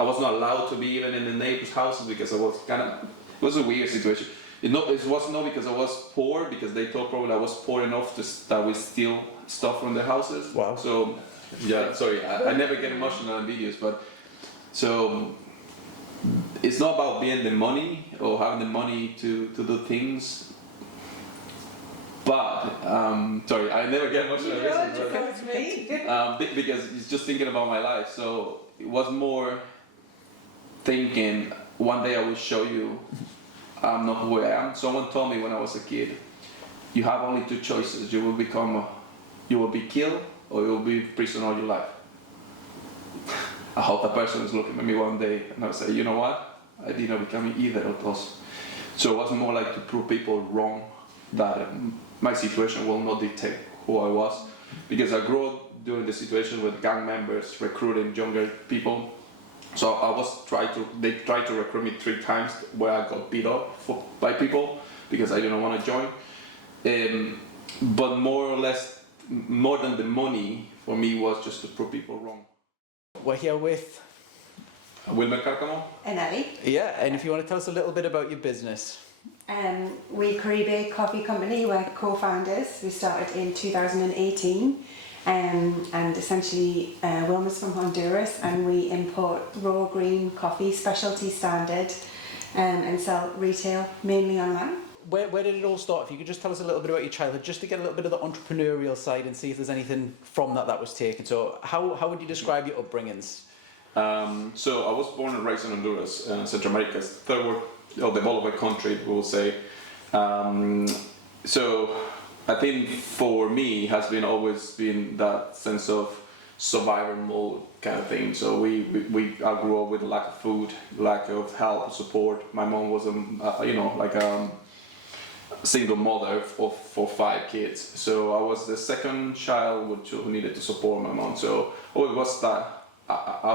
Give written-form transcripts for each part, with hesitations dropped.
I was not allowed to be even in the neighbors' houses because I was it was a weird situation. It was not because I was poor, because they thought probably I was poor enough that we steal stuff from their houses. Wow. So, yeah, sorry, I never get emotional in videos, but so it's not about being the money or having the money to do things. But sorry, I never get emotional. Because it's just thinking about my life. So it was more thinking one day I will show you I'm not who I am. Someone told me when I was a kid, you have only two choices. You will be killed or you will be in prison all your life. I hope that person is looking at me one day and I'll say, you know what? I did not become either of those. So it was more like to prove people wrong that my situation will not dictate who I was. Because I grew up during the situation with gang members recruiting younger people. So they tried to recruit me 3 times where I got beat up by people because I didn't want to join. But more or less, more than the money for me was just to prove people wrong. We're here with Wilmer Carcamo. And Ellie. Yeah, and if you want to tell us a little bit about your business. We Caribe Coffee Company, we're co-founders. We started in 2018. And essentially Wilmer's from Honduras and we import raw green coffee, specialty standard, and sell retail mainly online. Where did it all start? If you could just tell us a little bit about your childhood, just to get a little bit of the entrepreneurial side and see if there's anything from that was taken. So how would you describe your upbringings? So I was born and raised in Honduras, Central America's third world, or developed country, we will say. So I think for me has been always been that sense of survival mode kind of thing. So I grew up with a lack of food, lack of help, support. My mom was a single mother for 5 kids. So I was the second child who needed to support my mom. So it was that I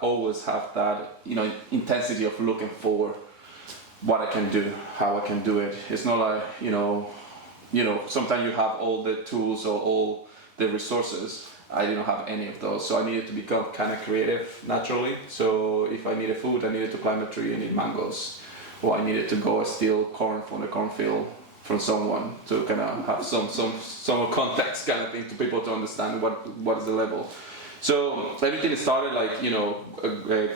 always have that intensity of looking for what I can do, how I can do it. It's not like sometimes you have all the tools or all the resources. I didn't have any of those, so I needed to become kind of creative naturally. So if I needed food, I needed to climb a tree and eat mangoes, or I needed to go steal corn from the cornfield from someone to kind of have some context kind of thing to people to understand what is the level. So everything started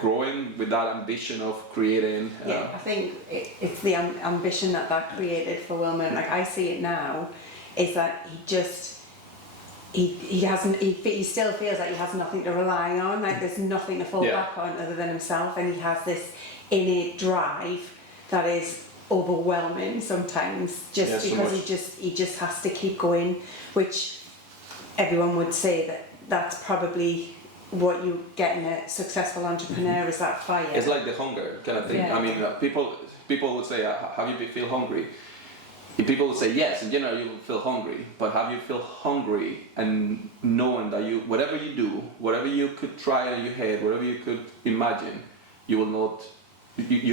growing with that ambition of creating. Yeah, I think it's the ambition that created for Wilmer. Like I see it now, is that he still feels like he has nothing to rely on. Like there's nothing to fall back on other than himself, and he has this innate drive that is overwhelming sometimes. Because he just has to keep going, which everyone would say that's probably what you get in a successful entrepreneur, is that fire. It's like the hunger kind of thing. Yeah. I mean, people would say, have you feel hungry? If people would say yes, in general you will feel hungry, but have you feel hungry and knowing that whatever you do, whatever you could try in your head, whatever you could imagine, you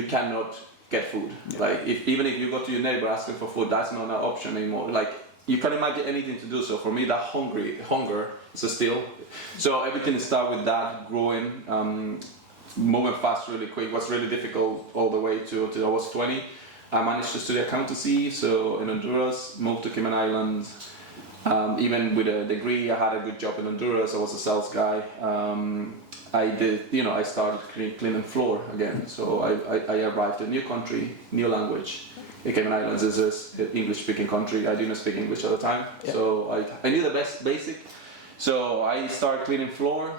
cannot get food. Yeah. Like even if you go to your neighbor asking for food, that's not an option anymore. Like you can imagine anything to do. So for me, that hunger is still. So everything started with that growing, moving fast, really quick. It was really difficult all the way till I was 20. I managed to study accountancy, so in Honduras, moved to Cayman Islands. Even with a degree, I had a good job in Honduras. I was a sales guy. I started cleaning floor again. So I arrived in a new country, new language. The Cayman Islands is an English-speaking country. I didn't speak English at the time, so I knew the basic. So I started cleaning floor.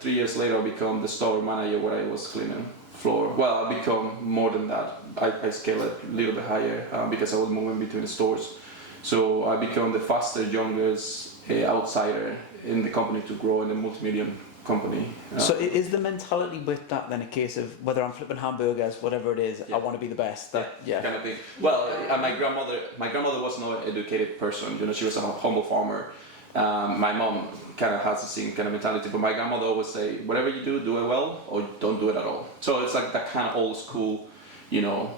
3 years later, I became the store manager where I was cleaning floor. Well, I become more than that. I scaled it a little bit higher because I was moving between stores. So I became the fastest, youngest outsider in the company to grow in a multi-million company. So is the mentality with that then a case of whether I'm flipping hamburgers, whatever it is, I want to be the best? Kind of thing. Well, my grandmother was not an educated person. She was a humble farmer. My mom kind of has the same kind of mentality, but my grandmother always say, whatever you do it well or don't do it at all. So it's like that kind of old school,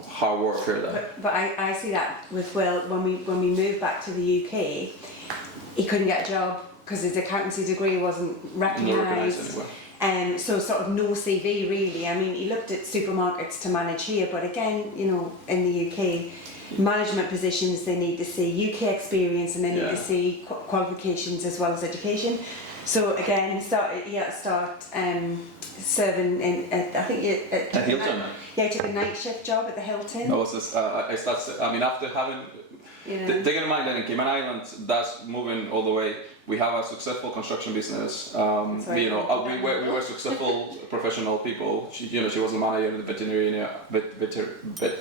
hard worker. But I see that with Will. When we moved back to the UK, he couldn't get a job because his accountancy degree wasn't recognised. So sort of no CV really. I mean, he looked at supermarkets to manage here, but again, you know, in the UK, management positions, they need to see UK experience and they need to see qualifications as well as education. So again, he had to start serving in, I think At Hilton. Yeah, I took a night shift job at the Hilton. I was just, I started, I mean, after having, taking in mind that in Cayman Islands, that's moving all the way. We have a successful construction business. Sorry, you know, we were successful professional people. She was a manager in the veterinary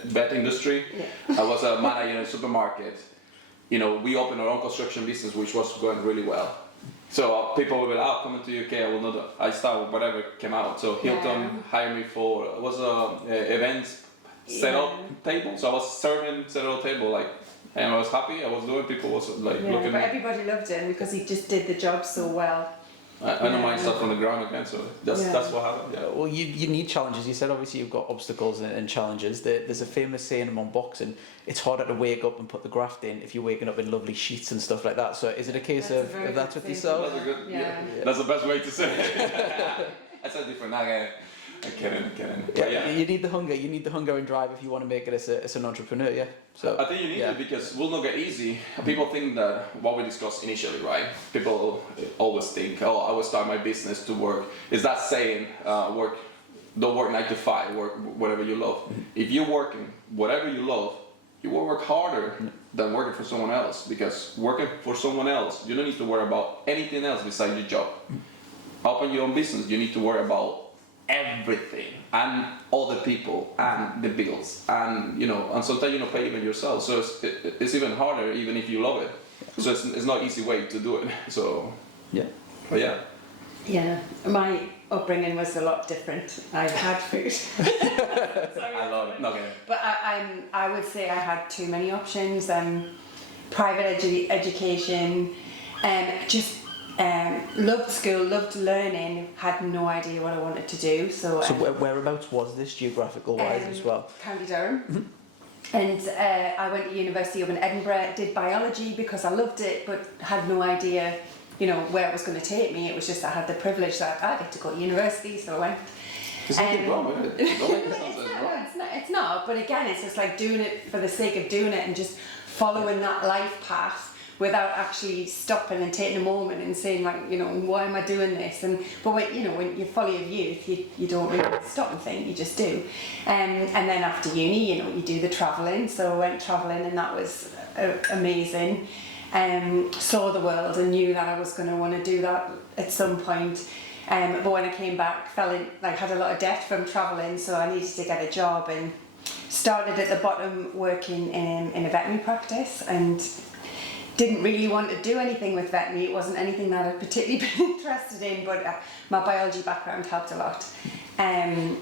vet industry. Yeah. I was a manager in a supermarket. You know, we opened our own construction business, which was going really well. So people would be like, "Oh, coming to UK, I will not." I started whatever came out. So Hilton hired me for event setup table. So I was serving setup table like. And I was happy. I was doing. People was like looking. But everybody loved him because he just did the job so well. I know mine stuff from the ground again, so that's what happened. Yeah. Well, you need challenges. You said obviously you've got obstacles and challenges. There's a famous saying among boxing: it's harder to wake up and put the graft in if you're waking up in lovely sheets and stuff like that. So is it a case of that's with yourself? That's a good. Yeah. That's the best way to say it. That's a different. I'm kidding. Yeah, you need the hunger. You need the hunger and drive if you want to make it as an entrepreneur. Yeah. So I think you need it because it will not get easy. People think that what we discussed initially, right? People always think, "Oh, I will start my business to work." Is that saying, don't work 9 to 5, work whatever you love. If you're working whatever you love, you will work harder than working for someone else. Because working for someone else, you don't need to worry about anything else besides your job. Open your own business, you need to worry about everything and other people and the bills and and sometimes pay even yourself, so it's even harder even if you love it. So it's not easy way to do it. So but my upbringing was a lot different. I've had food. I love it. Okay. But I would say I had too many options. Private education, just loved school, loved learning, had no idea what I wanted to do. So whereabouts was this geographical wise as well? County Durham. And I went to University of Edinburgh, did biology because I loved it, but had no idea, where it was going to take me. It was just I had the privilege that I get to go to university, so I went. There's nothing wrong with it. It's not, but again, it's just like doing it for the sake of doing it and just following that life path without actually stopping and taking a moment and saying like, why am I doing this? But when you're full of youth, you don't really stop and think, you just do. And then after uni, you do the travelling. So I went travelling and that was amazing. Saw the world and knew that I was going to want to do that at some point. But when I came back, had a lot of debt from travelling, so I needed to get a job and started at the bottom working in a veterinary practice and didn't really want to do anything with veterinary. It wasn't anything that I'd particularly been interested in, but my biology background helped a lot. And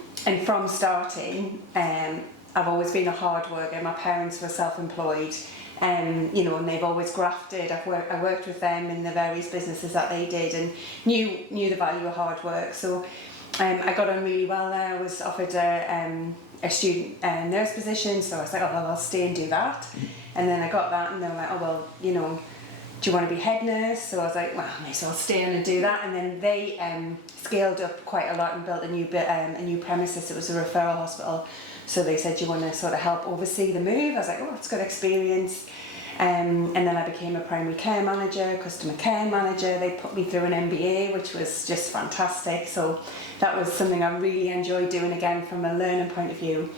from starting, I've always been a hard worker. My parents were self-employed, and they've always grafted. I worked with them in the various businesses that they did, and knew the value of hard work. So I got on really well there. I was offered a student nurse position, so I was like, oh well, I'll stay and do that. And then I got that, and they were like, oh well, do you want to be head nurse? So I was like, well, I may as well stay in and do that. And then they scaled up quite a lot and built a new premises. It was a referral hospital. So they said, do you want to sort of help oversee the move? I was like, oh, it's good experience. And then I became a primary care manager, customer care manager. They put me through an MBA, which was just fantastic. So that was something I really enjoyed doing again from a learning point of view.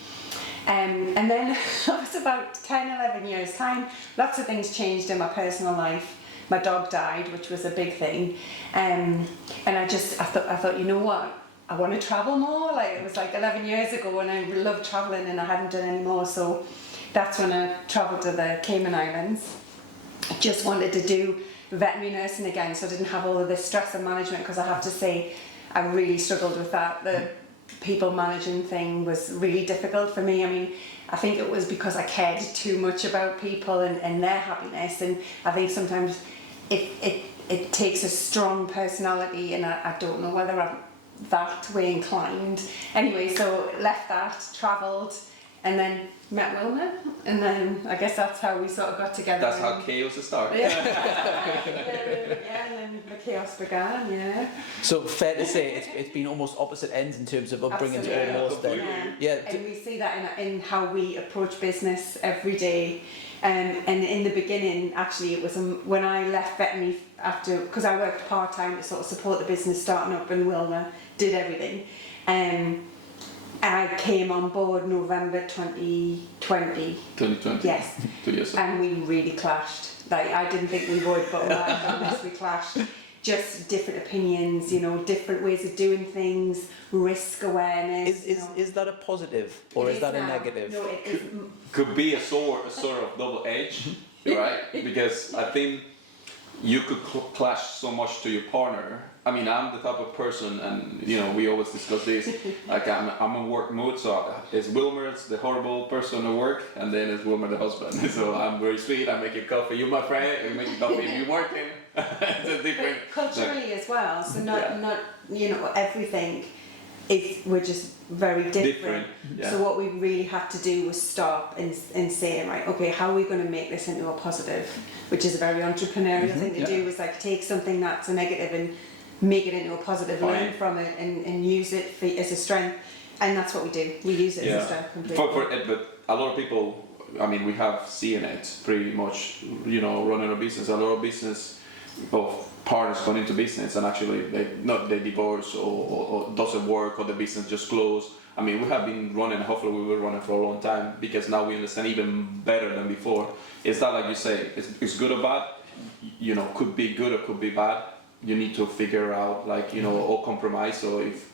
And then that was about 10, 11 years time. Lots of things changed in my personal life. My dog died, which was a big thing. And I thought, you know what? I want to travel more. Like it was like 11 years ago and I loved traveling and I hadn't done any more. So that's when I travelled to the Cayman Islands. I just wanted to do veterinary nursing again, so I didn't have all of this stress and management, because I have to say I really struggled with that. The people managing thing was really difficult for me. I mean, I think it was because I cared too much about people and their happiness, and I think sometimes it takes a strong personality, and I don't know whether I'm that way inclined. Anyway, so left that, travelled, and then met Wilma, and then I guess that's how we sort of got together. That's how chaos started. Yeah, and then the chaos began, yeah. So fair to say it's been almost opposite ends in terms of upbringing to Absolutely. almost then. Yeah. Yeah. And we see that in how we approach business every day. And in the beginning, actually, it was when I left veterinary after, because I worked part-time to sort of support the business starting up, and Wilma did everything. I came on board November 2020. 2020. Yes. 2 years ago. And we really clashed. Like, I didn't think we would, but we clashed. Just different opinions, you know, different ways of doing things, risk awareness. Is that a positive or is that a negative? No, it is. Could be a sort of double edge, right? Because I think you could clash so much to your partner. I mean, I'm the type of person, and you know, we always discuss this. Like, I'm in work mood, so it's Wilmer, the horrible person at work, and then it's Wilmer, the husband. So I'm very sweet. I make you coffee. You, my friend, you make you coffee. You working. It's a different. Culturally as well. So not you know, everything is, we're just very different. Yeah. So what we really had to do was stop and say, right, okay, how are we going to make this into a positive? Which is a very entrepreneurial thing to do. Is like take something that's a negative and make it into a positive, learn from it, and use it as a strength. And that's what we do. We use it as a strength completely. But a lot of people, I mean, we have seen it pretty much, you know, running a business. A lot of business, both partners gone into business and actually they divorce or doesn't work, or the business just closed. I mean, we have been running, hopefully we will run it for a long time, because now we understand even better than before. It's not like you say, it's good or bad, you know, could be good or could be bad. You need to figure out, like, you know, or compromise. So if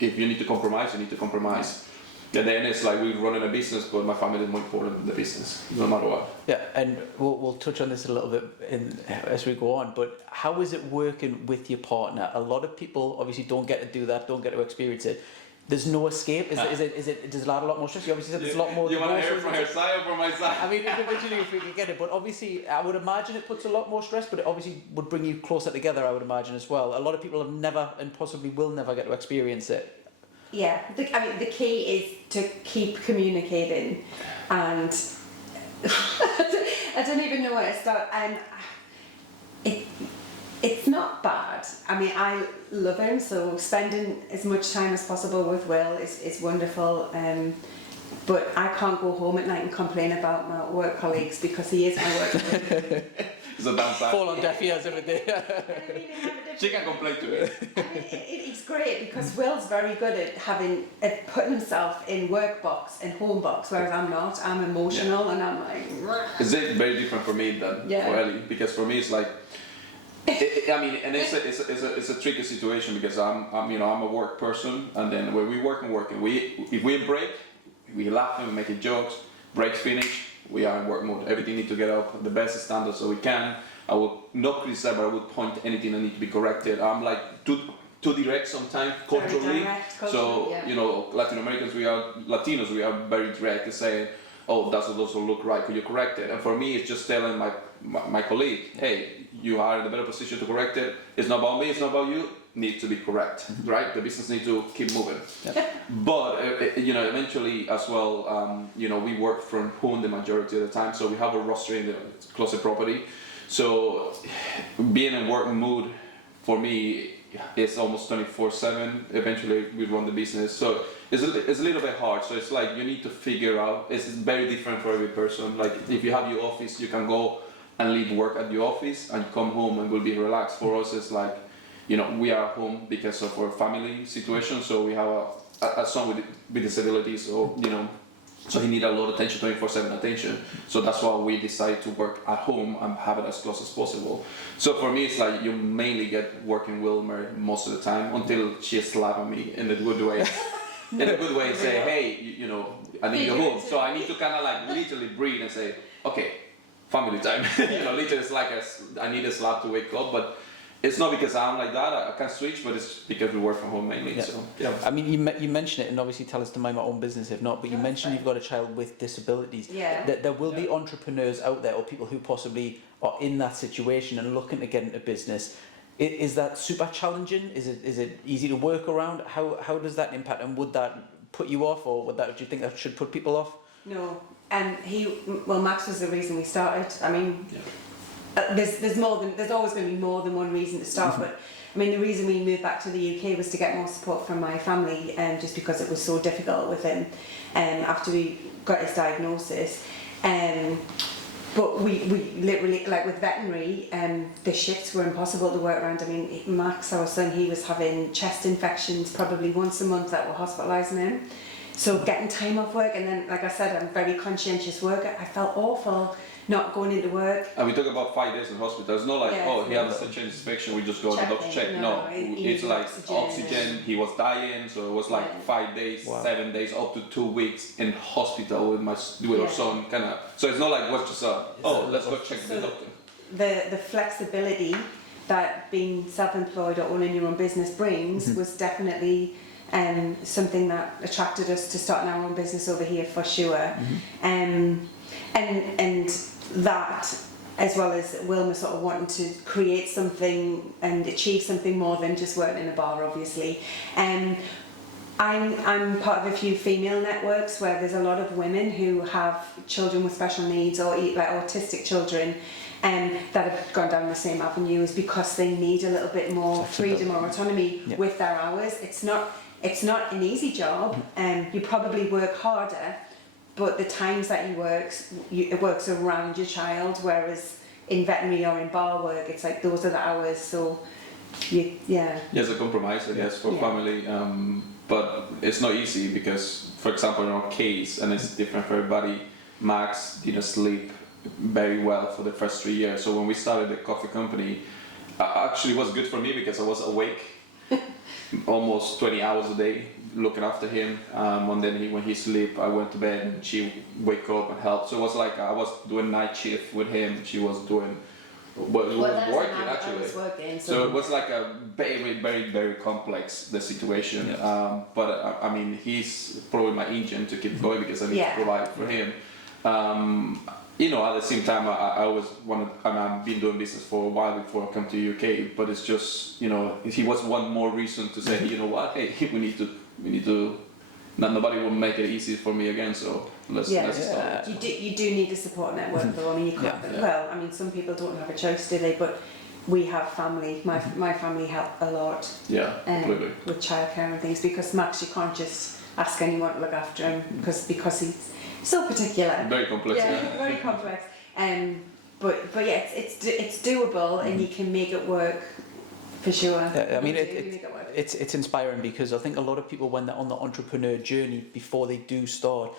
you need to compromise, you need to compromise. And then it's like we're running a business, but my family is more important than the business, no matter what. Yeah, and we'll touch on this a little bit as we go on, but how is it working with your partner? A lot of people obviously don't get to do that, don't get to experience it. There's no escape. Does it add a lot more stress? You obviously said there's a lot more. Do you want to hear it from her side or from my side? I mean, individually, if we could get it, but obviously, I would imagine it puts a lot more stress, but it obviously would bring you closer together, I would imagine, as well. A lot of people have never, and possibly will never, get to experience it. Yeah, I mean, the key is to keep communicating, and I don't even know where to start. It's not bad. I mean, I love him, so spending as much time as possible with Will is wonderful. But I can't go home at night and complain about my work colleagues, because he is my work colleague. It's a downside. Fall on deaf ears every day. She can complain to me. It's great, because Will's very good at putting himself in work box and home box, whereas I'm not. I'm emotional and I'm like. It's very different for me than for Ellie, because for me it's like. I mean, and it's a tricky situation, because I'm a work person, and then when we work, if we break, we laugh and we make jokes. Breaks finish, we are in work mode. Everything needs to get up the best standards so we can. I will not criticize, but I would point anything that needs to be corrected. I'm like too direct sometimes culturally. So you know, Latin Americans, Latinos, we are very direct to say, oh, that doesn't look right, could you correct it? And for me, it's just telling my colleague, hey, you are in a better position to correct it. It's not about me, it's not about you. Needs to be correct, right? The business needs to keep moving. Yep. But you know, eventually as well, you know, we work from home the majority of the time, so we have a roster in the closet property. So being in work mood for me is almost 24/7. Eventually we run the business, so it's a little bit hard. So it's like you need to figure out. It's very different for every person. Like if you have your office, you can go and leave work at your office and come home and will be relaxed. For us, it's like, you know, we are home because of our family situation. So we have a son with disabilities, or you know, so he needs a lot of attention, 24/7 attention. So that's why we decide to work at home and have it as close as possible. So for me, it's like you mainly get working Wilmer most of the time until she slaps me in a good way. In a good way, and say, hey, you know, I need you home. So I need to kind of like literally breathe and say, okay, family time. You know, literally it's like I need a slap to wake up, but. It's not because I'm like that, I can switch, but it's because we work from home mainly. Yeah. So, yeah. I mean, you mention it, and obviously tell us to mind my own business if not, but you mentioned you've got a child with disabilities. Yeah. That there will be entrepreneurs out there, or people who possibly are in that situation and looking to get into business. Is that super challenging? Is it easy to work around? How does that impact, and would that put you off, or do you think that should put people off? No. And Max was the reason we started. I mean, there's always going to be more than one reason to start, but I mean, the reason we moved back to the UK was to get more support from my family, just because it was so difficult with him after we got his diagnosis. But we literally, like with veterinary, the shifts were impossible to work around. I mean, Max, our son, he was having chest infections probably once a month that were hospitalising him. So getting time off work, and then, like I said, I'm a very conscientious worker. I felt awful not going into work. And we talk about 5 days in hospital. It's not like, he has such an infection, we just go to the doctor check. No, it's like oxygen. He was dying, so it was like 5 days, 7 days, up to 2 weeks in hospital with our son, kind of. So it's not like what's just let's go check the doctor. The flexibility that being self-employed or owning your own business brings was definitely something that attracted us to starting our own business over here for sure. And that, as well as Wilma sort of wanting to create something and achieve something more than just working in a bar, obviously. I'm part of a few female networks where there's a lot of women who have children with special needs or like autistic children that have gone down the same avenue, is because they need a little bit more freedom or autonomy with their hours. It's not an easy job, you probably work harder, but the times that it works around your child, whereas in veterinary or in bar work, it's like those are the hours, so There's a compromise, I guess, for family, but it's not easy because, for example, in our case, and it's different for everybody, Max didn't sleep very well for the first 3 years, so when we started the coffee company, actually it was good for me because I was awake almost 20 hours a day looking after him, and then when he sleep I went to bed and she wake up and help, so it was like I was doing night shift with him, she was doing working actually. I was working, so it was like a very, very, very complex the situation, but I mean he's probably my engine to keep going because I need to provide for him. At the same time, I always wanted, and I've been doing business for a while before I come to UK, but it's just, he was one more reason to say, you know what, hey, we need to, nobody will make it easy for me again, so let's start. You do need a support network though, I mean, you can't, some people don't have a choice, do they, but we have family, my family help a lot. Completely. With childcare and things, because Max, you can't just ask anyone to look after him, because he's so particular. Very complex. Very complex. But yeah, it's doable, and you can make it work for sure. I mean, it's inspiring because I think a lot of people, when they're on the entrepreneur journey, before they do start,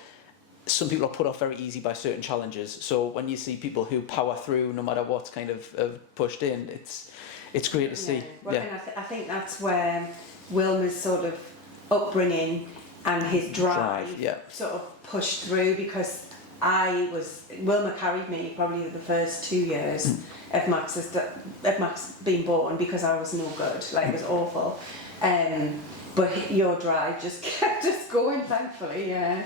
some people are put off very easy by certain challenges. So when you see people who power through no matter what's kind of pushed in, it's great to see. Well, and I think that's where Wilma's sort of upbringing and his drive sort of pushed through, because Wilma carried me probably the first 2 years of Max being born, because I was no good, like it was awful. But your drive just kept us going, thankfully, and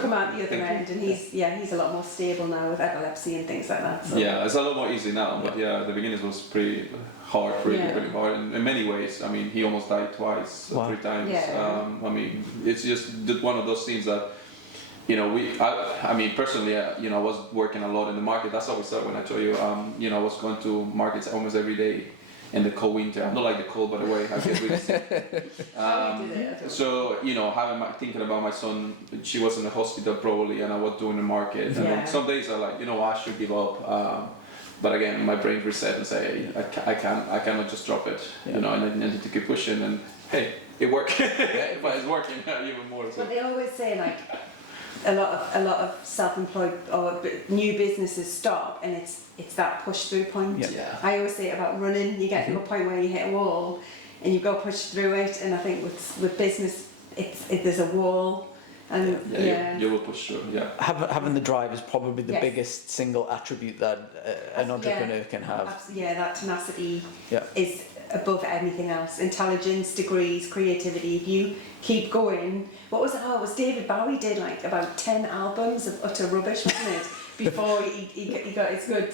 come out the other end, and he's a lot more stable now with epilepsy and things like that. So. Yeah, it's a lot more easy now, but the beginning was pretty hard, really hard in many ways. I mean, he almost died twice, 3 times. I mean, it's just one of those things that, personally, I was working a lot in the market. That's how we started. When I told you, I was going to markets almost every day in the cold winter. I'm not like the cold, by the way. I get really sick. So, thinking about my son, she was in the hospital probably, and I was doing the market. And then some days I like, I should give up. But again, my brain reset and say, I cannot just drop it. And I needed to keep pushing. And hey, it worked. But it's working even more. So. Well, they always say like, a lot of self-employed or new businesses stop, and it's that push through point. I always say about running, you get to a point where you hit a wall and you go push through it, and I think with business there's a wall, and you will push through. Having the drive is probably the biggest single attribute that an entrepreneur can have. That tenacity is above anything else. Intelligence, degrees, creativity. If you keep going, what was it? Oh, it was David Bowie did like about 10 albums of utter rubbish, wasn't it? Before he got his good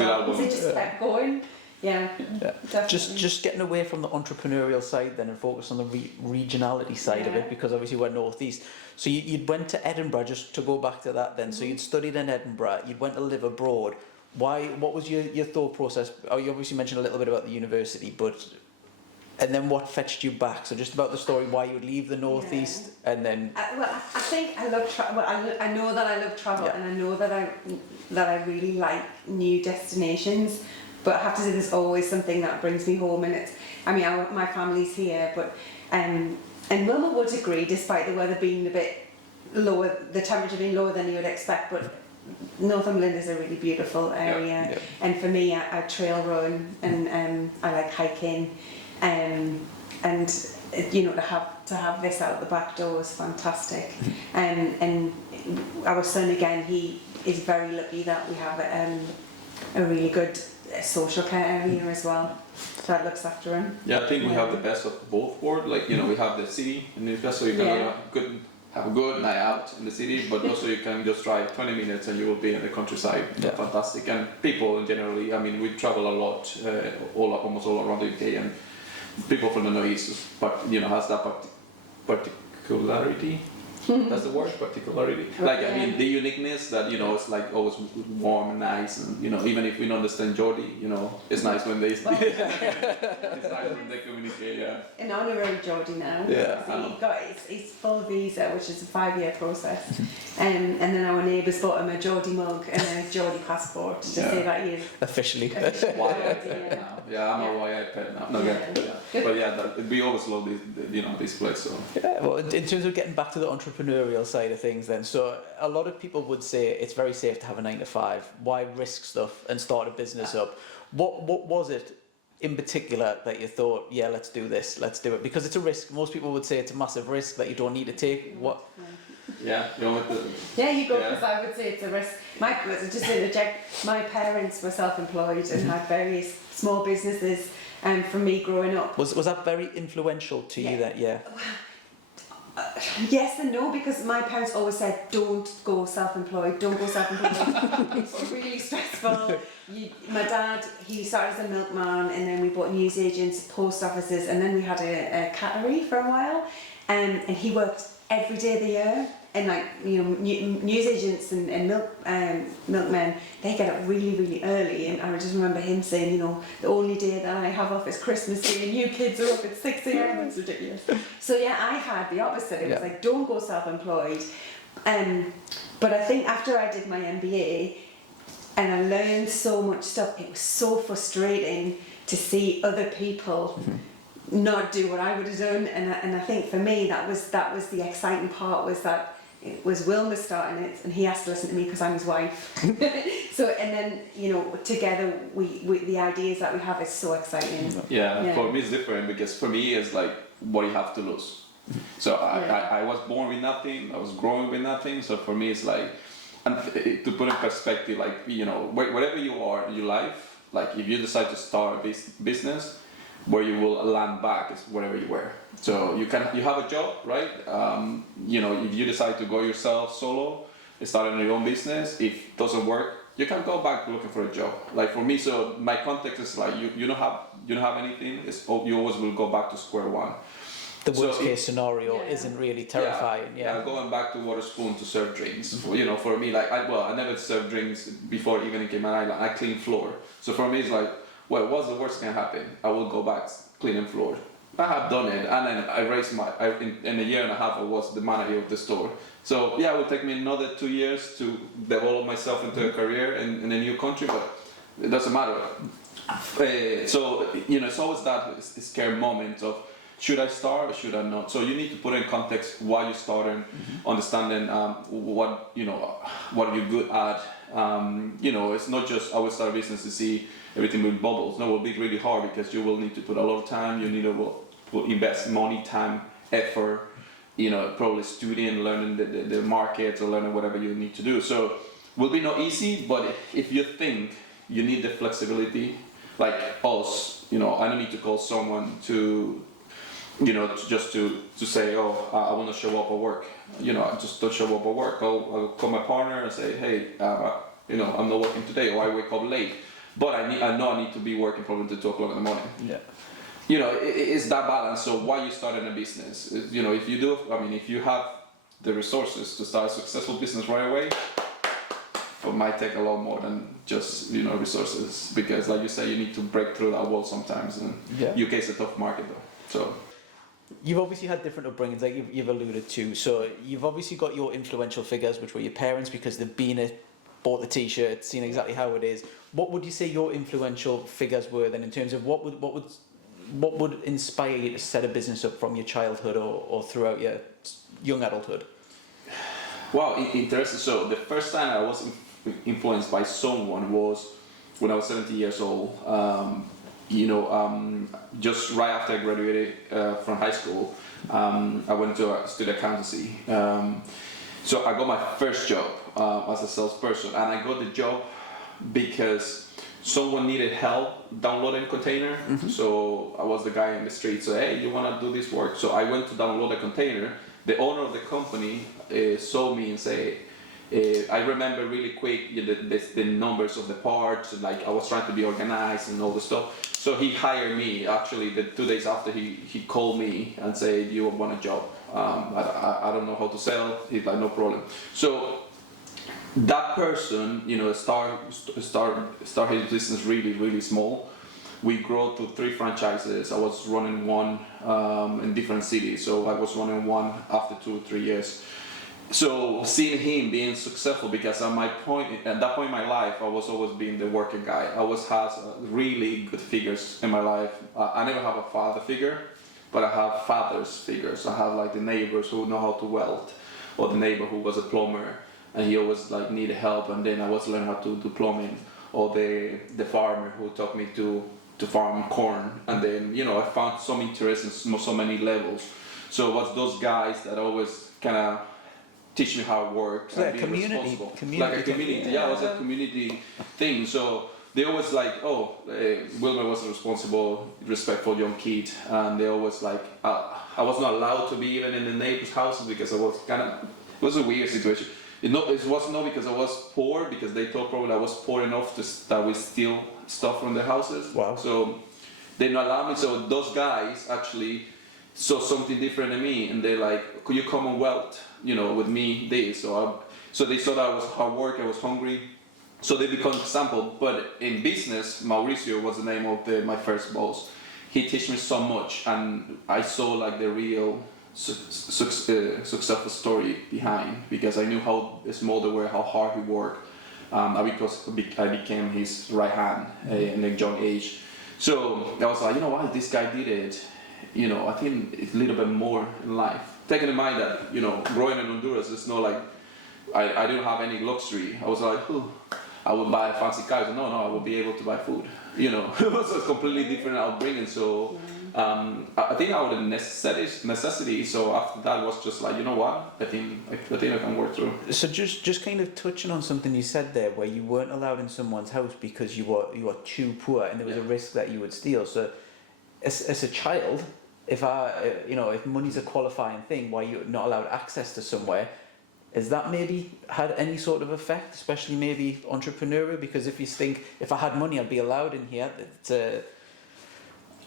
albums. He just kept going. Yeah, Yeah. definitely. Just getting away from the entrepreneurial side then and focus on the regionality side of Yeah. it, because obviously we're northeast. So you'd went to Edinburgh, just to go back to that then. So you'd studied in Edinburgh, you'd went to live abroad. Why? What was your thought process? Oh, you obviously mentioned a little bit about the university, but and then what fetched you back? So just about the story why you would leave the northeast and then. I think I love travel. Well, I know that I love travel, Yeah. and I know that I really like new destinations. But I have to say, there's always something that brings me home, and it's. I mean, my family's here, but and Wilma would agree, despite the weather being a bit lower, the temperature being lower than you would expect, but Northumberland is a really beautiful area, Yeah. and for me, I trail run and I like hiking. And you know, to have this out the back door was fantastic. And our son, again, he is very lucky that we have a really good social care area as well that looks after him. Yeah, I think we have the best of both worlds. Like, you know, we have the city in Newcastle, so you can have a good night out in the city, but also you can just drive 20 minutes and you will be in the countryside. Yeah. Fantastic. And people generally, I mean, we travel a lot, almost all around the UK, and people from the northeast, but you know, has that particularity. That's the word, particularity. Like, I mean, the uniqueness that, you know, it's like always warm and nice, and you know, even if we don't understand Geordie, you know, it's nice when they it's nice when they communicate. Yeah. An honorary Geordie now. Yeah, So I know. he got his full visa, which is a 5-year process, and then our neighbours bought him a Geordie mug and a Geordie passport to say that he is Officially. officially Why Geordie. now? Yeah, I'm a YI pet now. No, Yeah. yeah. But yeah, we always love this, you know, this place. So Yeah, well, in terms of getting back to the entrepreneurial side of things then, so a lot of people would say it's very safe to have a 9-to-5. Why risk stuff and start a business up? What was it in particular that you thought, yeah, let's do this, let's do it? Because it's a risk. Most people would say it's a massive risk that you don't need to take. What? yeah, you want to. Yeah, you go, Yeah. because I would say it's a risk. Just to interject, my parents were self-employed and had various small businesses from me growing up. Was that very influential to you? Yeah. That yeah. Yes and no, because my parents always said, don't go self-employed, don't go self-employed. It's really stressful. My dad, he started as a milkman, and then we bought newsagents, post offices, and then we had a cattery for a while, and he worked every day of the year. And like, you know, newsagents and milkmen, they get up really, really early. And I just remember him saying, you know, the only day that I have off is Christmas Day, and you kids are up at 6 a.m. It's ridiculous. So yeah, I had the opposite. It was like, don't go self-employed. But I think after I did my MBA and I learned so much stuff, it was so frustrating to see other people not do what I would have done. And I think for me, that was the exciting part, was that it was Wilma starting it, and he has to listen to me because I'm his wife. So, and then, you know, together we the ideas that we have is so exciting. Yeah, for me it's different, because for me it's like, what you have to lose. So I was born with nothing, I was growing with nothing, so for me it's like, and to put in perspective, like, you know, wherever you are in your life, like if you decide to start a business, where you will land back is wherever you were. So you have a job, right? You know, if you decide to go yourself solo, start your own business, if it doesn't work, you can go back looking for a job. Like for me, so my context is like, you don't have anything. You always will go back to square one. The worst case scenario Yeah. isn't really terrifying. Yeah. Going back to Waterspoon to serve drinks. You know, for me, like I never served drinks before even in Cayman Island. I clean floor. So for me, it's like, well, what's the worst can happen? I will go back cleaning floor. I have done it, and then I raised in a year and a half I was the manager of the store. So yeah, it will take me another 2 years to develop myself into a career in a new country, but it doesn't matter. So you know, it's always that scary moment of, should I start or should I not? So you need to put in context why you're starting, understanding what you're good at. You know, it's not just I will start a business to see everything with bubbles. No, it will be really hard, because you will need to put a lot of time. You need to invest money, time, effort. You know, probably studying, learning the market, or learning whatever you need to do. So it will be not easy, but if you think you need the flexibility, like us, you know, I don't need to call someone to, you know, to say, oh, I want to show up at work. You know, I just don't show up at work. I'll call my partner and say, hey, you know, I'm not working today, or I wake up late. but I know I need to be working probably till 2 o'clock in the morning. Yeah. You know, it's that balance. So why you starting a business? You know, if you have the resources to start a successful business right away, it might take a lot more than just, you know, resources, because like you say, you need to break through that wall sometimes, and UK is a tough market though. So you've obviously had different upbringings, like you've alluded to. So you've obviously got your influential figures, which were your parents, because they've bought the t-shirt, seen exactly how it is. What would you say your influential figures were then, in terms of what would inspire you to set a business up from your childhood or throughout your young adulthood? Well, interesting. So the first time I was influenced by someone was when I was 17 years old. Just right after I graduated from high school, I went to study accountancy. So I got my first job as a salesperson, and I got the job because someone needed help downloading container. So I was the guy in the street. So hey, you want to do this work? So I went to download a container. The owner of the company saw me and say, I remember really quick the numbers of the parts, and like I was trying to be organized and all the stuff. So he hired me. Actually, the 2 days after, he called me and said, "You want a job? I don't know how to sell." He's like, "No problem." So that person, you know, start his business really small. We grew to 3 franchises. I was running one in different cities, so I was running one after 2 or 3 years. So seeing him being successful, because at that point in my life, I was always being the working guy. I always had really good figures in my life. I never have a father figure, but I have father's figures. I have like the neighbors who know how to weld, or the neighbor who was a plumber, and he always like needed help, and then I was learning how to do plumbing, or the farmer who taught me to farm corn, and then, you know, I found some interest in so many levels. So it was those guys that always kind of teach me how it works, like and being responsible. Like a community, it was a community thing. So they always like, Wilmer was a responsible, respectful young kid, and they always like, I was not allowed to be even in the neighbors' houses because I was it was a weird situation. It was not because I was poor, because they thought probably I was poor enough that we steal stuff from their houses. Wow. So they didn't allow me. So those guys actually saw something different in me, and they're like, "Could you come and weld, you know, with me this?" So they saw that I was hard work, I was hungry. So they become example. But in business, Mauricio was the name of my first boss. He taught me so much, and I saw like the real successful story behind, because I knew how small they were, how hard he worked. I became his right hand in a young age. So I was like, you know what, this guy did it. You know, I think it's a little bit more in life. Taking in mind that, you know, growing in Honduras, it's not like I didn't have any luxury. I was like, I would buy fancy cars. No, I would be able to buy food. You know, it was a completely different upbringing. So I think I would necessity. So after that was just like, you know what, I think I can work through. So just kind of touching on something you said there, where you weren't allowed in someone's house because you were too poor, and there was a risk that you would steal. So as a child, if money's a qualifying thing, why you're not allowed access to somewhere, has that maybe had any sort of effect, especially maybe entrepreneurial? Because if you think, if I had money, I'd be allowed in here. It's a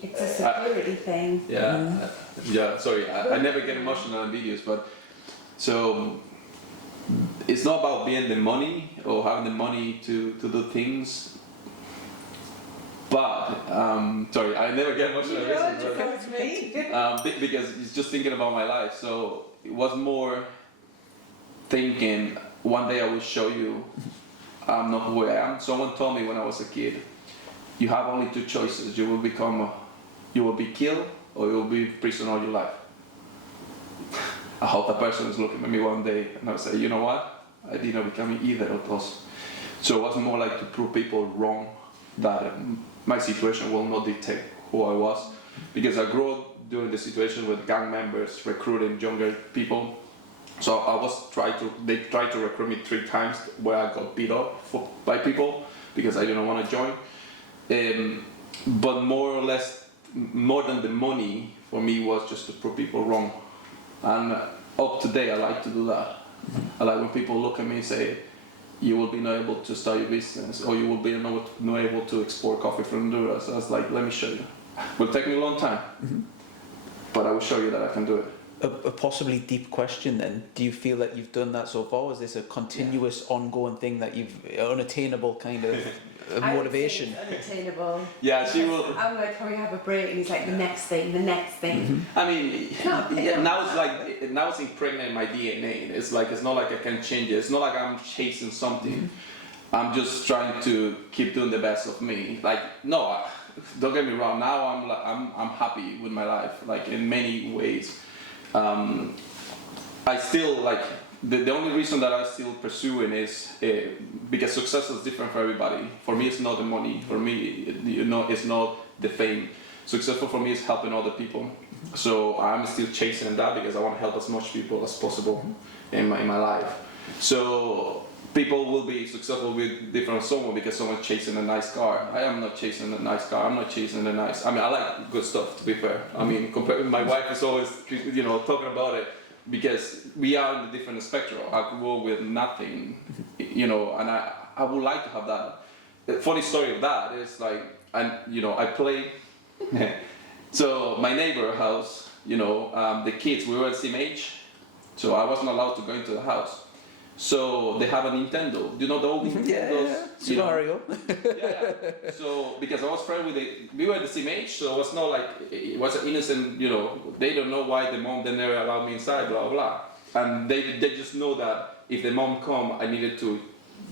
security thing. Yeah. Sorry, I never get emotional in videos, but so it's not about being the money or having the money to do things. But sorry, I never get emotional. Because it's just thinking about my life. So it was more thinking, one day I will show you I'm not who I am. Someone told me when I was a kid, you have only 2 choices. You will be killed, or you will be prison all your life. I hope that person is looking at me one day and I'll say, you know what? I did not become either of those. So it was more like to prove people wrong, that my situation will not dictate who I was. Because I grew up during the situation with gang members recruiting younger people. So they tried to recruit me 3 times, where I got beat up by people because I didn't want to join. But more or less, more than the money for me was just to prove people wrong. And up to date, I like to do that. I like when people look at me and say, you will be not able to start your business, or you will be not able to export coffee from Honduras. I was like, let me show you. It will take me a long time, but I will show you that I can do it. A possibly deep question then. Do you feel that you've done that so far? Or is this a continuous, ongoing thing that you've unattainable kind of motivation? I would say it's unattainable. Yeah, she will. I'm like, can we have a break? And he's like, the next thing, the next thing. I mean, now it's impregnated in my DNA. It's like, it's not like I can change it. It's not like I'm chasing something. I'm just trying to keep doing the best of me. Like, no, don't get me wrong. Now I'm happy with my life, like in many ways. I still like the only reason that I still pursuing is because success is different for everybody. For me, it's not the money. For me, it's not the fame. Successful for me is helping other people. So I'm still chasing that because I want to help as much people as possible in my life. So people will be successful with different someone because someone's chasing a nice car. I am not chasing a nice car. I'm not chasing a nice. I mean, I like good stuff, to be fair. I mean, compared with my wife is always, talking about it because we are in the different spectrum. I grew up with nothing, and I would like to have that. The funny story of that is like, I play. So my neighbor house, the kids, we were the same age, so I wasn't allowed to go into the house. So they have a Nintendo. Do you know the old Nintendos? Super Mario. Yeah. So because I was friends with we were the same age, so it was not like it was an innocent. They don't know why the mom didn't never allow me inside, blah blah. And they just know that if the mom come, I needed to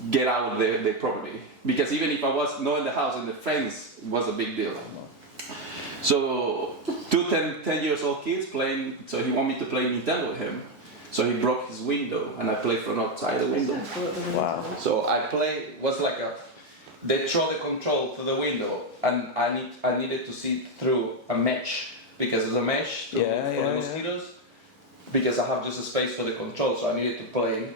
get out of their property because even if I was not in the house and the fence was a big deal. So 10 years old kids playing. So he wanted me to play Nintendo with him. So he broke his window, and I played from outside the window. Wow. So I played, was like they throw the control to the window, and I needed to see through a mesh, because it's a mesh for the mosquitoes, because I have just a space for the control, so I needed to play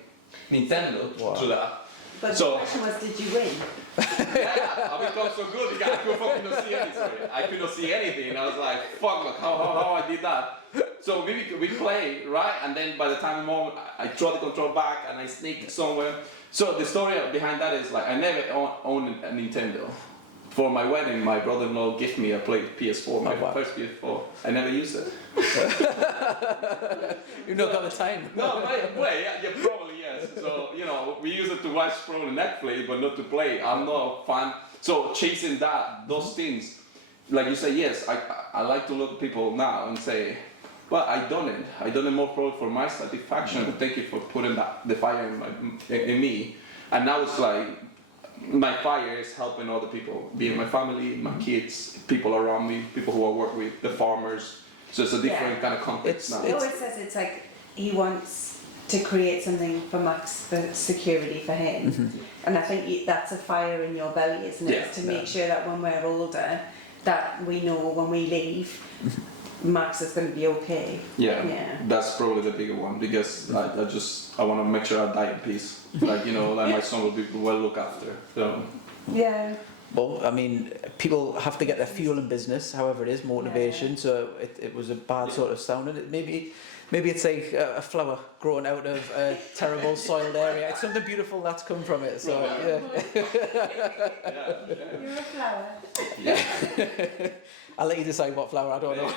Nintendo through that. But the question was, did you win? Yeah, I become so good because I couldn't see anything. I couldn't see anything, and I was like, fuck, look how I did that. So we play, right? And then by the time I throw the control back and I sneak somewhere. So the story behind that is like I never owned a Nintendo. For my wedding, my brother-in-law gifted me a PS4, my first PS4. I never used it. You've not got the time. No, yeah, probably yes. So we use it to watch probably Netflix, but not to play. I'm not a fan. So chasing those things, like you say, yes, I like to look at people now and say, well, I done it. I done it more probably for my satisfaction. But thank you for putting the fire in me. And now it's like my fire is helping other people, being my family, my kids, people around me, people who I work with, the farmers. So it's a different kind of context now. He always says it's like he wants to create something for Max, for security for him. And I think that's a fire in your belly, isn't it? It's to make sure that when we're older, that we know when we leave, Max is going to be okay. Yeah, that's probably the bigger one because I want to make sure I die in peace. Like my son will be well looked after. So. Yeah. Well, I mean, people have to get their fuel in business, however it is, motivation. So it was a bad sort of sound, and maybe it's like a flower growing out of a terrible soiled area. It's something beautiful that's come from it. So You're a flower. Yeah. I'll let you decide what flower. I don't know.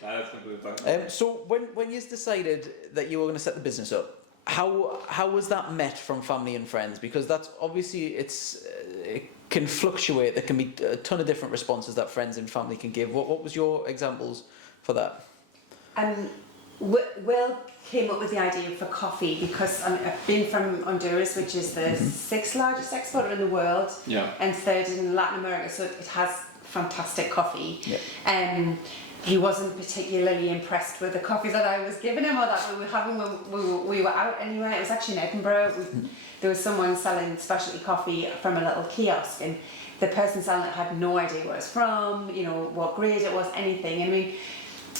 That's completely fine. So when you decided that you were going to set the business up, how was that met from family and friends? Because that's obviously it can fluctuate. There can be a ton of different responses that friends and family can give. What was your examples for that? Will came up with the idea for coffee because I've been from Honduras, which is the 6th largest exporter in the world, and 3rd in Latin America. So it has fantastic coffee. Yeah. He wasn't particularly impressed with the coffee that I was giving him or that we were having when we were out anyway. It was actually in Edinburgh. There was someone selling specialty coffee from a little kiosk, and the person selling it had no idea where it's from, what grade it was, anything. I mean,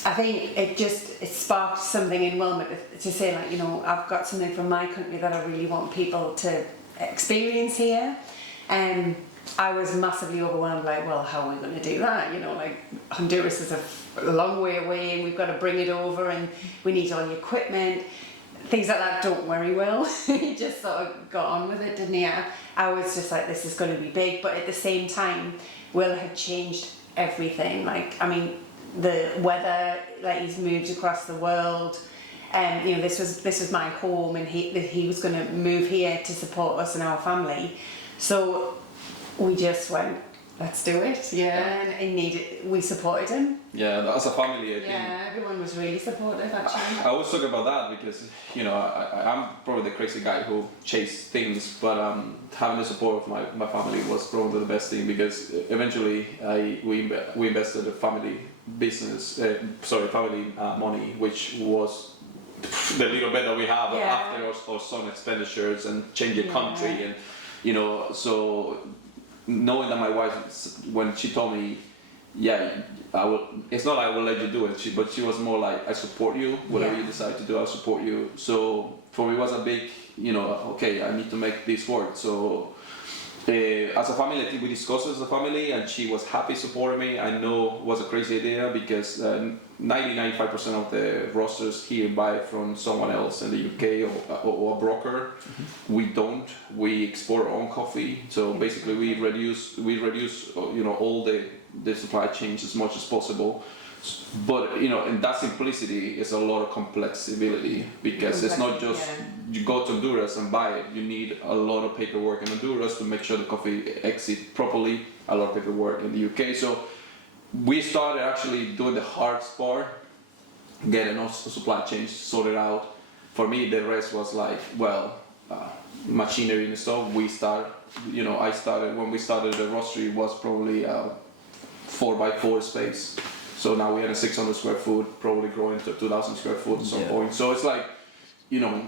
I think it sparked something in Wilmot to say, like, I've got something from my country that I really want people to experience here. And I was massively overwhelmed, like, well, how are we going to do that? Like, Honduras is a long way away and we've got to bring it over and we need all the equipment. things like that don't worry Will. He just sort of got on with it, didn't he? I was just like, this is going to be big, but at the same time, Will had changed everything. Like, I mean, the weather, like he's moved across the world. You know, this was my home, and he was going to move here to support us and our family. So we just went, let's do it. Yeah, and we supported him. Yeah, as a family, I think. Yeah, everyone was really supportive actually. I always talk about that because, you know, I'm probably the crazy guy who chased things, but having the support of my family was probably the best thing, because eventually we invested a family business, family money, which was the little bit that we have after our son expenditures and changing country, and you know, so knowing that my wife, when she told me, I will, it's not like I will let you do it, but she was more like, I support you, whatever you decide to do, I'll support you. So for me it was a big, you know, okay, I need to make this work. So as a family, I think we discussed it as a family, and she was happy supporting me. I know it was a crazy idea because 90-95% of the rosters here buy from someone else in the UK or a broker. We don't. We export our own coffee. So basically, we reduce you know, all the supply chains as much as possible. But you know, in that simplicity is a lot of complexity, because it's not just you go to Honduras and buy it. You need a lot of paperwork in Honduras to make sure the coffee exits properly. A lot of paperwork in the UK. So we started actually doing the hard part, getting our supply chain sorted out. For me, the rest was like, machinery and stuff. We started, you know, when we started the roastery, it was probably 4x4 space. So now we had a 600 square foot, probably growing to 2,000 square foot at some point. So it's like, you know,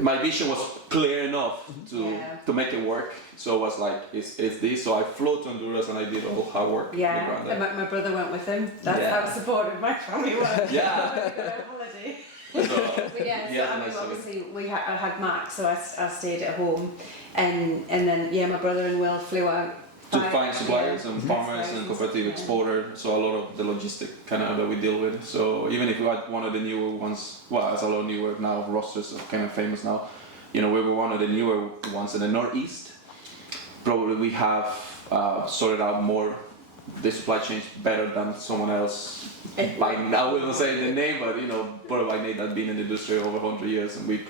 my vision was clear enough to make it work. So it was like, it's this. So I flew to Honduras and I did all hard work. Yeah, and my brother went with him. That's how supportive my family was. Holiday. Obviously I had Max, so I stayed at home, and then my brother and Will flew out to find suppliers and farmers and cooperative exporter. So a lot of the logistic kind of that we deal with. So even if we had one of the newer ones, well, it's a lot newer now, rosters are kind of famous now. You know, we were one of the newer ones in the Northeast. Probably we have sorted out more the supply chains better than someone else. By now, we don't say the name, but you know, Borough by Nate has been in the industry over 100 years, and we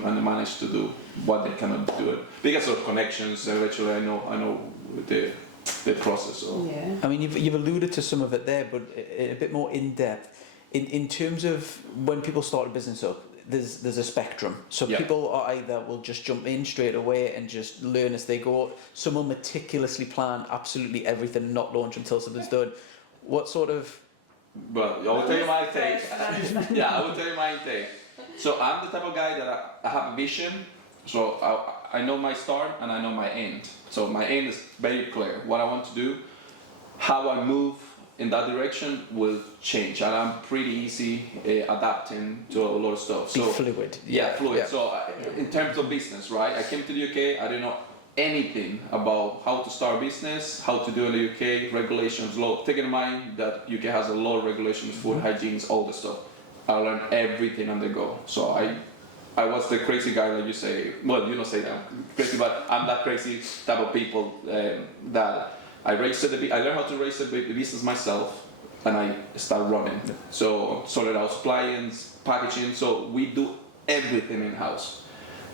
managed to do what they cannot do it because of connections. Eventually, I know the process. So. Yeah. I mean, you've alluded to some of it there, but a bit more in depth. In terms of when people start a business up, there's a spectrum. So people are either will just jump in straight away and just learn as they go. Some will meticulously plan absolutely everything, not launch until something's done. What sort of... Well, I will tell you my take. I will tell you my take. So I'm the type of guy that I have a vision. So I know my start and I know my end. So my end is very clear. What I want to do, how I move in that direction will change, and I'm pretty easy adapting to a lot of stuff. So fluid. Fluid. Yeah. So in terms of business, right? I came to the UK. I didn't know anything about how to start a business, how to do in the UK, regulations, law. Take in mind that UK has a lot of regulations, food hygiene, all the stuff. I learned everything on the go. So I was the crazy guy that you say. Well, you don't say that I'm crazy, but I'm that crazy type of people that. I learned how to raise a business myself, and I start running. So sorted out suppliers, packaging. So we do everything in house,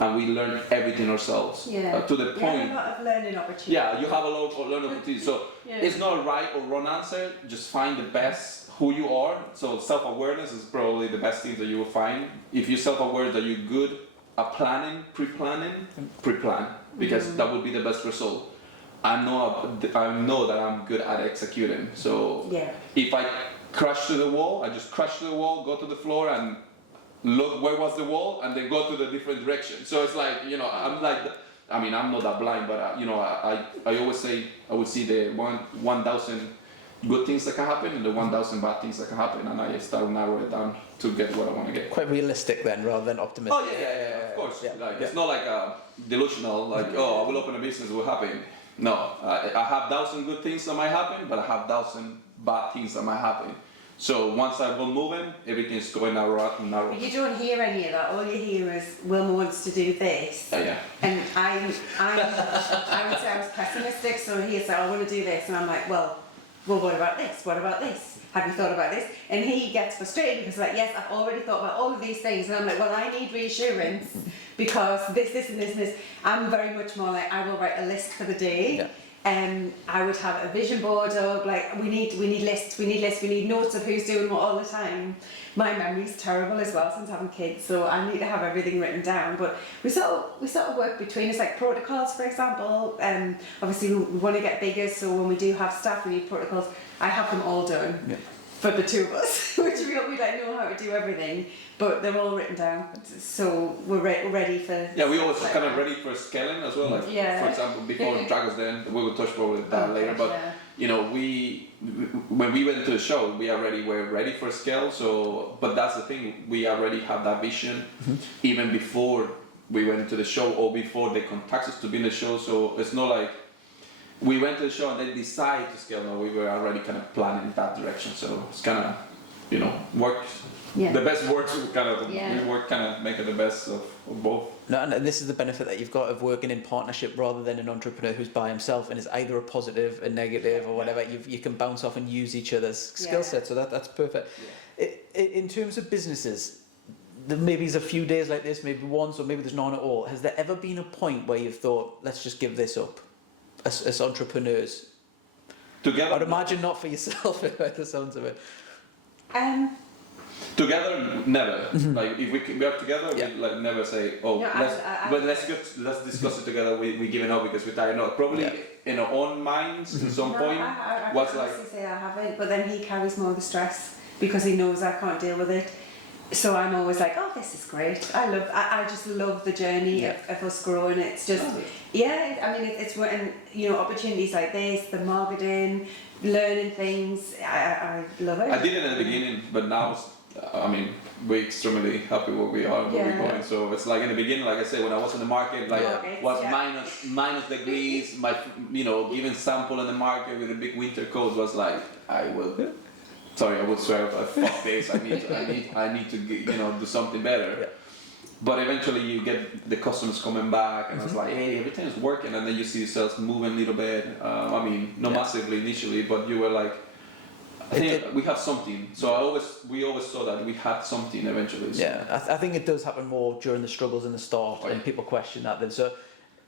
and we learn everything ourselves. To the point. You have a lot of learning opportunities. Yeah, you have a lot of learning opportunities. So it's not a right or wrong answer. Just find the best who you are. So self-awareness is probably the best thing that you will find. If you're self-aware that you're good at planning, pre-plan, because that will be the best result. I know that I'm good at executing. So if I crash to the wall, I just crash to the wall, go to the floor, and look where was the wall, and then go to the different direction. So it's like, you know, I'm not that blind, but you know, I always say I would see the 1,000 good things that can happen and the 1,000 bad things that can happen, and I start to narrow it down to get what I want to get. Quite realistic then, rather than optimistic. Oh yeah, of course. It's not like delusional, like I will open a business, it will happen. No, I have 1,000 good things that might happen, but I have 1,000 bad things that might happen. So once I will move in, everything's going narrow. But you don't hear any of that. All you hear is Wilma wants to do this. Yeah. And I would say I was pessimistic. So he said, I want to do this, and I'm like, well, what about this? What about this? Have you thought about this? And he gets frustrated because like, yes, I've already thought about all of these things, and I'm like, well, I need reassurance because this, and this. I'm very much more like I will write a list for the day. Yeah. I would have a vision board of like we need lists, we need notes of who's doing what all the time. My memory's terrible as well since having kids, so I need to have everything written down. But we sort of work between us, like protocols, for example. Obviously we want to get bigger, so when we do have staff, we need protocols. I have them all done. Yeah. For the two of us, which we like know how to do everything, but they're all written down, so we're ready for. Yeah, we always kind of ready for scaling as well. Like for example, before Dragons Den, we will touch probably that later. But you know, when we went to the show, we already were ready for scale. So, but that's the thing, we already have that vision, even before we went to the show or before they contact us to be in the show. So it's not like we went to the show and they decided to scale. No, we were already kind of planning in that direction. So it's kind of, you know, worked. Yeah. The best works kind of we work kind of make it the best of both. No, and this is the benefit that you've got of working in partnership rather than an entrepreneur who's by himself and is either a positive, a negative, or whatever. You can bounce off and use each other's skill sets. So that's perfect. Yeah. In terms of businesses, maybe there's a few days like this, maybe once, or maybe there's none at all. Has there ever been a point where you've thought, let's just give this up? As entrepreneurs, Together, I'd imagine not for yourself by the sounds of it. Together, never. Like if we work together, we like never say, "Oh, No, let's discuss it together." We give it up because we're tired. No, probably in our own minds at some point. I What's can't like? honestly say I haven't, but then he carries more of the stress because he knows I can't deal with it. So I'm always like, oh, this is great. I just love the journey of us growing. It's just, I mean, it's when, you know, opportunities like this, the marketing, learning things, I love it. I did it in the beginning, but now, I mean, we're extremely happy where we are, where we're going. So it's like in the beginning, like I said, when I was in the market, like was minus degrees, my, you know, giving sample in the market with a big winter coat was like, I would swear, but fuck this. I need to you know, do something better. Yeah. But eventually you get the customers coming back, and it's like, hey, everything's working, and then you see yourself moving a little bit. I mean, not massively initially, but you were like, I think we have something. So we always saw that we had something eventually. So. Yeah, I think it does happen more during the struggles in the start, and people question that then. So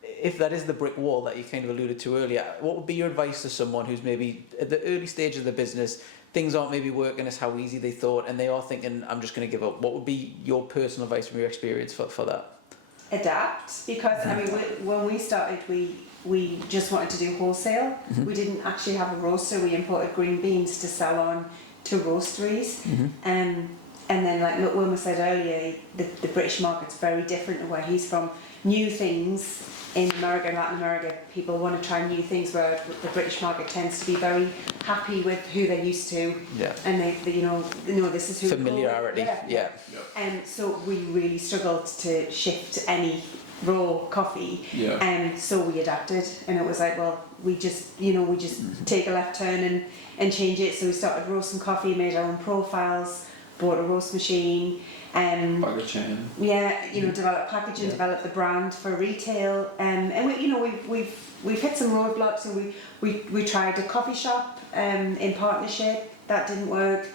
if that is the brick wall that you kind of alluded to earlier, what would be your advice to someone who's maybe at the early stage of the business, things aren't maybe working as how easy they thought, and they are thinking, I'm just going to give up? What would be your personal advice from your experience for that? Adapt, because I mean, when we started, we just wanted to do wholesale. We didn't actually have a roaster. We imported green beans to sell on to roasteries. And then, like Wilma said earlier, the British market's very different to where he's from. New things in America and Latin America, people want to try new things, where the British market tends to be very happy with who they're used to. Yeah. And they you know, this is who. Familiarity. Yeah. And so we really struggled to shift any raw coffee. Yeah. And so we adapted, and it was like, well, we just take a left turn and change it. So we started roasting coffee, made our own profiles, bought a roast machine. Packaging. Yeah, develop packaging, develop the brand for retail, and we've hit some roadblocks, and we tried a coffee shop in partnership. That didn't work,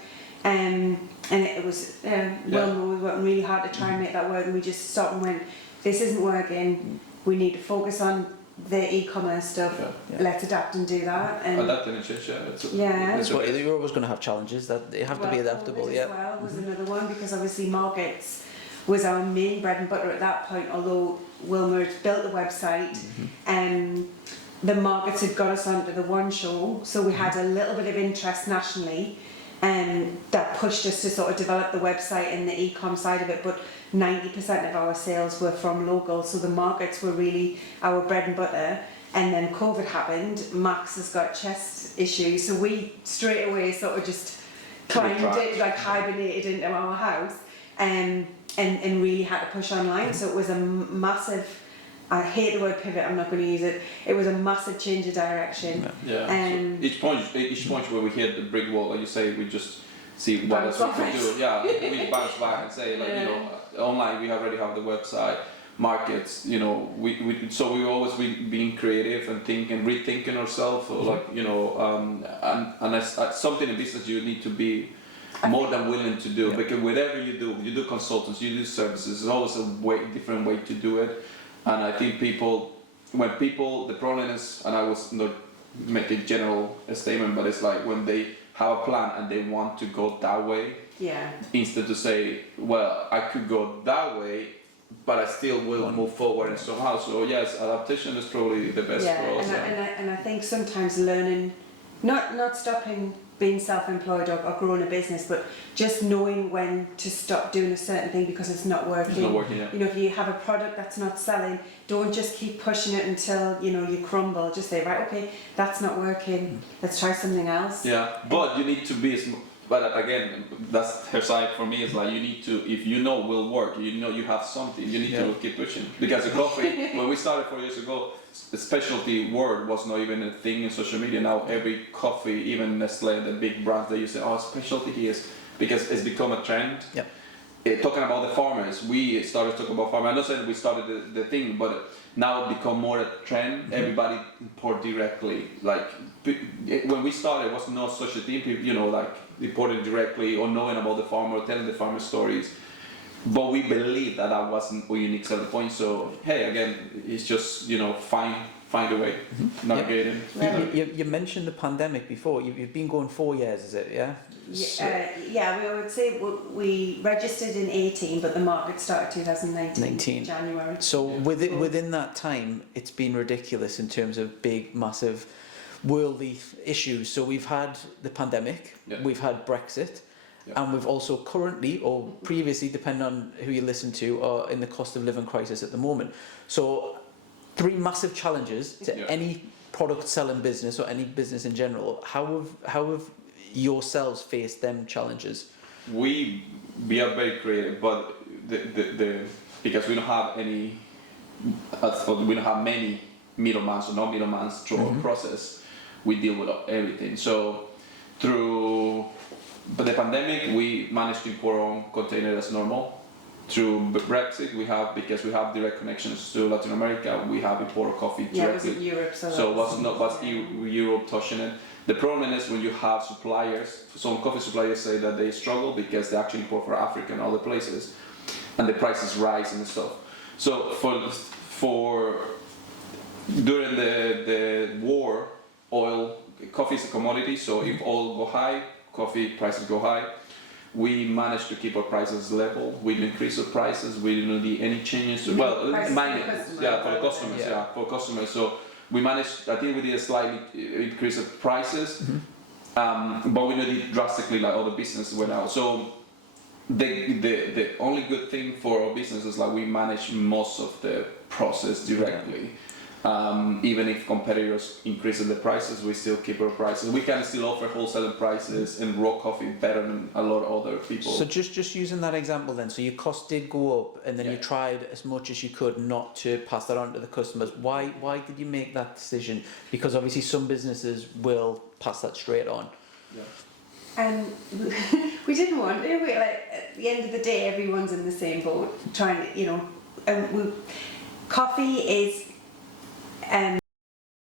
and it was we worked really hard to try and make that work, and we just stopped and went, this isn't working. We need to focus on the e-commerce stuff. Let's adapt and do that. And adapt and change. You're always going to have challenges. That you have to be adaptable. COVID as well was another one, because obviously markets was our main bread and butter at that point. Although Wilma had built the website, and the markets had got us onto the one show, so we had a little bit of interest nationally, and that pushed us to sort of develop the website and the e-com side of it. But 90% of our sales were from local, so the markets were really our bread and butter. And then COVID happened. Max has got chest issues, so we straight away sort of just climbed it, like hibernated into our house, and really had to push online. So it was a massive, I hate the word pivot, I'm not going to use it. It was a massive change of direction. Yeah. So each point where we hit the brick wall, like you say, we just see what else Bounce we off can it. do. Yeah, we bounce back and say like, you know, online we already have the website, markets, you know, so we always being creative and thinking, rethinking ourselves, or like, you know, and as something in business you need to be more than willing to do, because whatever you do consultants, you do services, there's always a different way to do it. And I think the problem is, and I was not make a general statement, but it's like when they have a plan and they want to go that way, instead to say, well, I could go that way, but I still will move forward and somehow. So yes, adaptation is probably the best for us. And I think sometimes learning, not stopping being self-employed or growing a business, but just knowing when to stop doing a certain thing because it's not working. It's not working, yeah. You know, if you have a product that's not selling, don't just keep pushing it until, you know, you crumble. Just say, right, okay, that's not working, let's try something else. Yeah, but you need to be, but again, that's her side for me, is like you need to, if you know will work, you know you have something, you need to keep pushing. Because the coffee, when we started 4 years ago, the specialty word was not even a thing in social media. Now every coffee, even Nestle, the big brands, they say, oh, specialty is, because it's become a trend. Yep. Talking about the farmers, we started talking about farmers. I'm not saying we started the thing, but now it become more a trend. Everybody import directly. Like when we started, it was not such a thing. You know, like reporting directly or knowing about the farmer, telling the farmer stories. But we believe that wasn't a unique selling point. So hey, again, it's just, you know, find a way, navigate it. You mentioned the pandemic before. You've been going 4 years, is it? Yeah. We would say we registered in 18, but the market started 2019 January. So within that time, it's been ridiculous in terms of big, massive, worldly issues. So we've had the pandemic, we've had Brexit. And we've also currently, or previously, depending on who you listen to, are in the cost of living crisis at the moment. So 3 massive challenges to any product selling business or any business in general. How have yourselves faced them challenges? We are very creative, but because we don't have many middlemen or no middlemen through our process, we deal with everything. So through the pandemic, we managed to import our own container as normal. Through Brexit, because we have direct connections to Latin America, we have imported coffee directly. Yeah, it was in Europe, so was Europe touching it. The problem is when you have suppliers, some coffee suppliers say that they struggle because they actually import from Africa and other places, and the prices rise and stuff. So during the war, coffee is a commodity, so if oil go high, coffee prices go high. We managed to keep our prices level. We didn't increase our prices. We didn't do any changes. For the customers. So we managed. I think we did a slight increase of prices, but we didn't do it drastically like other businesses went out. So the only good thing for our business is like we manage most of the process directly. Even if competitors increase the prices, we still keep our prices. We can still offer wholesale prices and raw coffee better than a lot of other people. So just using that example then, so your cost did go up and then you tried as much as you could not to pass that on to the customers. Why did you make that decision? Because obviously some businesses will pass that straight on. And we didn't want to. At the end of the day, everyone's in the same boat, trying to, coffee is